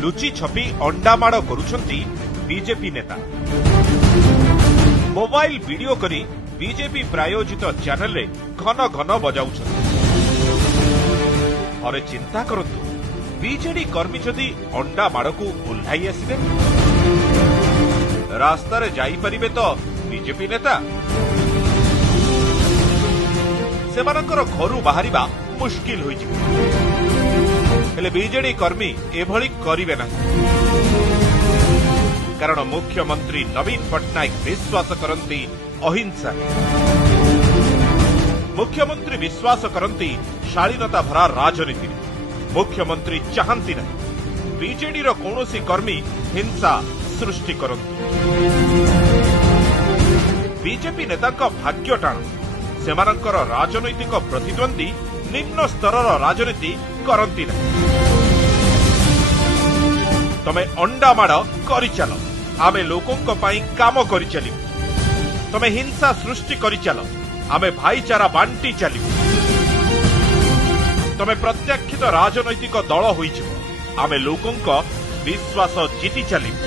लुचि छपी अंडामाड़ करुछंती बीजेपी नेता। Mobile video करी बीजेपी प्रायोजित चैनल रे घन घन बजाउछंती। अरे चिंता करंतु, बीजेडी कर्मी जदि अंडामाड़ को ओह्लाई आसिबे, रास्ता रे जाई परिबे तो बीजेपी नेता। सेमानकर घरू बाहरिबा मुश्किल होई जिवो। हेले बीजेडी कर्मी एभली करिवे ना, कारण मुख्यमंत्री नवीन पट्टनायक विश्वास करंती अहिंसा। मुख्यमंत्री विश्वास करंती शालीनता भरा राजनीति। मुख्यमंत्री चाहती नहीं बीजेडी रो कौनसी कर्मी हिंसा सृष्टि करंतु। बीजेपी नेता भाग्य टाण, सेमानकर राजनैतिक प्रतिद्वंदी निम्न स्तर राजनीति करंती नहीं। तमे अंडामाड़ करि चल, आमे लोकों पाई काम करि चलिबु। तमे हिंसा सृष्टि करि चल, आमे भाईचारा बांटी चलिबु। तमे प्रत्याख्यित राजनैतिक दल होइजिबो, आमे लोकों विश्वास जीति चलिबु।